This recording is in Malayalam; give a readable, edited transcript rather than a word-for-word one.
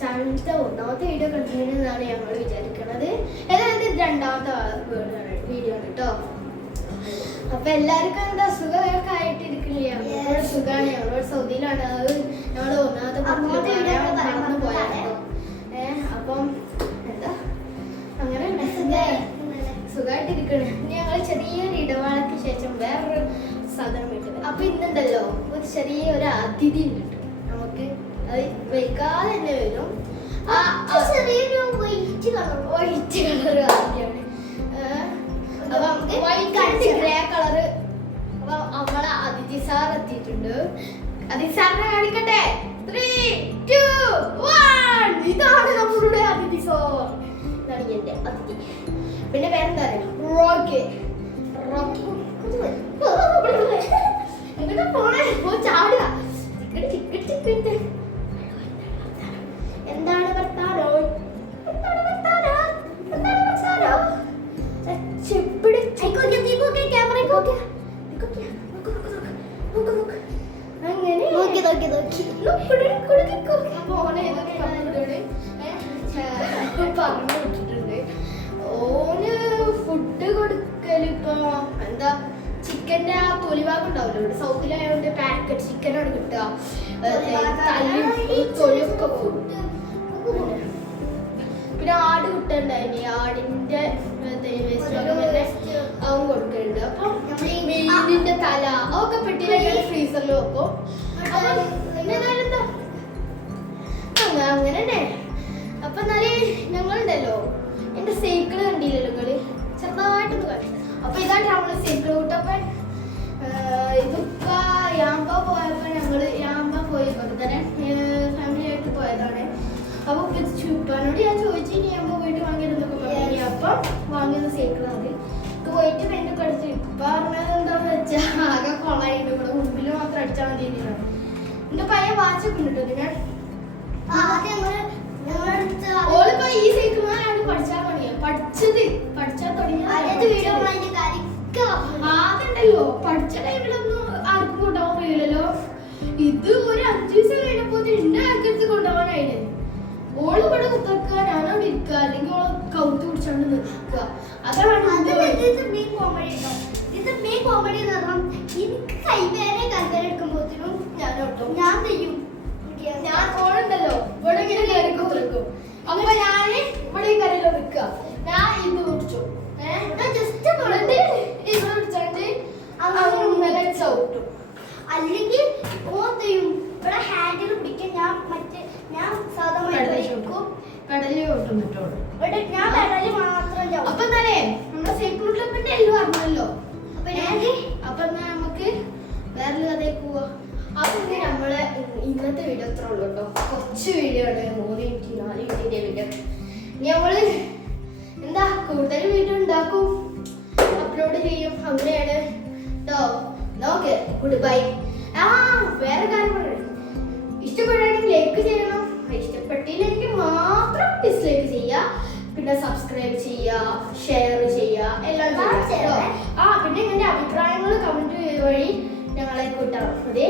ചാനലിലത്തെ ഒന്നാമത്തെ വീഡിയോ കണ്ടിട്ടുണ്ടെന്നാണ് ഞങ്ങൾ വിചാരിക്കുന്നത്. ഏതായാലും രണ്ടാമത്തെ വീഡിയോ ആണ് കേട്ടോ. അപ്പൊ എല്ലാവർക്കും എന്താ സുഖമൊക്കെ ആയിട്ടിരിക്കില്ല. സുഖമാണ്. ഞങ്ങളോട് സൗദിയിലാണ്. അത് ഞങ്ങൾ ഒന്നാമത്തെ മറന്നു പോയാലോ. അപ്പം എന്താ അങ്ങനെ സുഖമായിട്ടിരിക്കണേ. ഞങ്ങൾ ചെറിയൊരു ഇടവേളയ്ക്ക് ശേഷം വേറൊരു സാധനം കിട്ടും. അപ്പൊ ഇന്നുണ്ടല്ലോ ഒരു ചെറിയൊരു അതിഥി ഉണ്ട് നമുക്ക്. അത് വൈകാതെ തന്നെ വരും. ചെറിയൊരു വൈറ്റ് കളർ അതിഥിയാണ്. Grey colour. അപ്പൊ നമ്മളെ അതിഥി സാർ എത്തിയിട്ടുണ്ട്. അതിഥി സാറിനെ കാണിക്കട്ടെ. 3, 2, 1. ഇതാണ് നമ്മളുടെ അതിഥി സാർ. ഇതാണ് എന്റെ അതിഥി. പിന്നെ വേറെന്താ അറിയാം, റോക്കി. എങ്ങനെ പോണേ ചാടുക. എന്താണ് വർത്താനോ? പറഞ്ഞു വിട്ടിട്ടുണ്ട്. ഓന് ഫുഡ് കൊടുക്കല് ഇപ്പൊ എന്താ ചിക്കന്റെ ആ തൊലിഭാഗം ഉണ്ടാവില്ല. ഇവിടെ സൗത്തിലായതുകൊണ്ട് പാക്കറ്റ് ചിക്കനാണ് കിട്ടുക. തൊലിയൊക്കെ പോകും. പിന്നെ ആട് കിട്ടുണ്ടായിനി. ആടിന്റെ അവൻ കൊടുക്കുന്നുണ്ട്. അപ്പൊ മീനിന്റെ തല അതൊക്കെ പെട്ടിയിലൊക്കെ ഫ്രീസറിൽ വെക്കും. അങ്ങനെ തന്നെ. അപ്പൊ എന്നാല് ഞങ്ങളുണ്ടല്ലോ എന്റെ സൈക്കിള് കണ്ടില്ലല്ലോ നിങ്ങള്, ചെറുതായിട്ടൊന്ന് കാണിച്ചു. അപ്പൊ ഇതാണ് നമ്മള് സൈക്കിൾ കൂട്ടപ്പൻ. ഇതിപ്പോ യാമ്പ പോയപ്പോ ഞങ്ങള് യാമ്പ പോയി വെറുതെ ഫാമിലി ആയിട്ട് പോയതാണ്. അപ്പൊ ചുപ്പാനോട് ഞാൻ ചോദിച്ചു ഇനി യാമ്പ പോയിട്ട് വാങ്ങിയിരുന്നൊക്കെ പറഞ്ഞു. അപ്പൊ വാങ്ങിയത് സൈക്കിളാണ്. ഇത് പോയിട്ട് പെണ്ണൊക്കെ അടിച്ചു. ഇപ്പൊ പറഞ്ഞത് എന്താന്ന് വെച്ചാ ആകെ കൊളായിട്ട് ഇവിടെ മുമ്പിൽ മാത്രം അടിച്ചാൽ മതി. എന്റെ പയ്യ വാച്ചൊക്കെ ഉണ്ട് ഞാൻ ഓളിപ്പോ ഈ സൈക്കിളാണ് പഠിച്ചാൽ തുടങ്ങിയത്. പഠിച്ചാൽ തുടങ്ങിയ ആദ്യണ്ടല്ലോ പഠിച്ച ടൈമിലൊന്നും ആർക്കും കൊണ്ടുപോകാൻ കഴിയില്ലല്ലോ. ഇത് ഒരു 5 ദിവസം കഴിഞ്ഞപ്പോ എന്റെ ആൾക്കാർക്ക് കൊണ്ടുപോകാനായിട്ട് ഓള് ഇവിടെ കുത്തിക്കുക, ഞാനവിടെ ഇരിക്കുക, അല്ലെങ്കിൽ ഓള് കൗത്ത് പിടിച്ചോണ്ട് നിൽക്കുക. അതാണ് മെയിൻ കോമഡി. ഇത് മെയിൻ കോമഡി എന്ന് പറഞ്ഞാൽ എനിക്ക് കൈവേദന എടുക്കുമ്പോഴത്തേനും ഞാൻ ചെയ്യും. ഞാൻ ഓളുണ്ടല്ലോ ഇവിടെ ഇങ്ങനെ കയറി കുത്തിരിക്കും. അപ്പൊ ഞാന് ഇവിടെ ഈ കരയിലോ നിൽക്കുക. ഞാൻ ഇത് പിടിച്ചു ജസ്റ്റ് ഇവിടെ പിടിച്ചാണ്ട് അങ്ങനെ ചവിട്ടും. അല്ലെങ്കിൽ ഓയും ഇവിടെ ഹാൻഡിൽ പിടിക്കാൻ ഞാൻ സാധാരണ കടലിൽ ഓട്ടും കിട്ടുള്ളൂ. ഞാൻ കടലിൽ മാത്രം. അപ്പൊ എന്നാലേ നമ്മുടെ സൈക്കിൾ ക്ലബിന്റെ എല്ലാം അറിഞ്ഞല്ലോ. അപ്പൊ എന്നാ നമുക്ക് വേറെ കഥയിൽ പോവാ. അപ്പൊ നമ്മളെ ഇന്നത്തെ വീഡിയോ അത്ര ഉള്ളു കേട്ടോ. കുറച്ച് വീഡിയോ ഉണ്ട്, 3 മിനിറ്റ് 4 മിനിറ്റിന്റെ വീഡിയോ. ഇനി നമ്മള് എന്താ കൂടുതൽ വീഡിയോ ഉണ്ടാക്കും, അപ്ലോഡ് ചെയ്യും. അങ്ങനെയാണ് കേട്ടോ. Okay, good bye. വേറെ കാര്യം പറഞ്ഞു, ഇഷ്ടപ്പെടുകയാണെങ്കിൽ ലൈക്ക് ചെയ്യണം, ഇഷ്ടപ്പെട്ടില്ലെങ്കിൽ മാത്രം ഡിസ്ലൈക്ക് ചെയ്യുക. പിന്നെ സബ്സ്ക്രൈബ് ചെയ്യുക, ഷെയർ ചെയ്യുക, എല്ലാം ചെയ്യുക. പിന്നെ നിങ്ങളുടെ അഭിപ്രായങ്ങൾ കമന്റ് വഴി ഞങ്ങളെ കൂട്ടാം. അതെ.